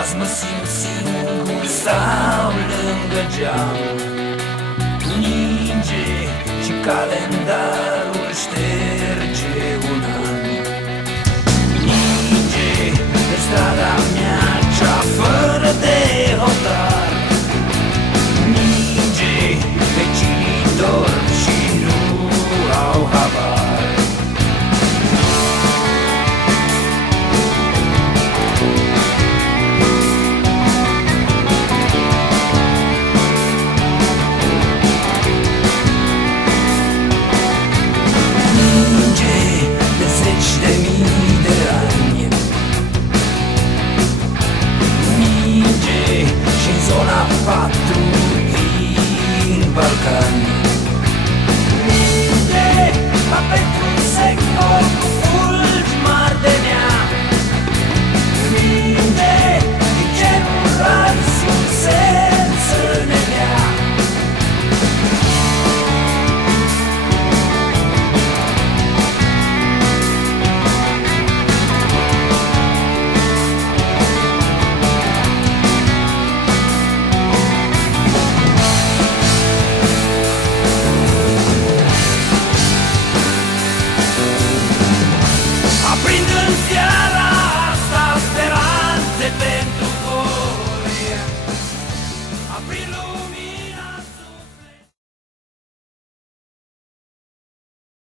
Azi mă simt singur, stau lângă geam. Ninge și calendarul șterge un an. Ninge pe strada mea cea fără de hotar. Ninge pe cine dorm și nu au habar. Zona 4 din Balcani. Minte, ma pentru un secol cu fulgi mari de nea. Minte, din cerul ras un sens ne dea. Pentru voi, apri lumini.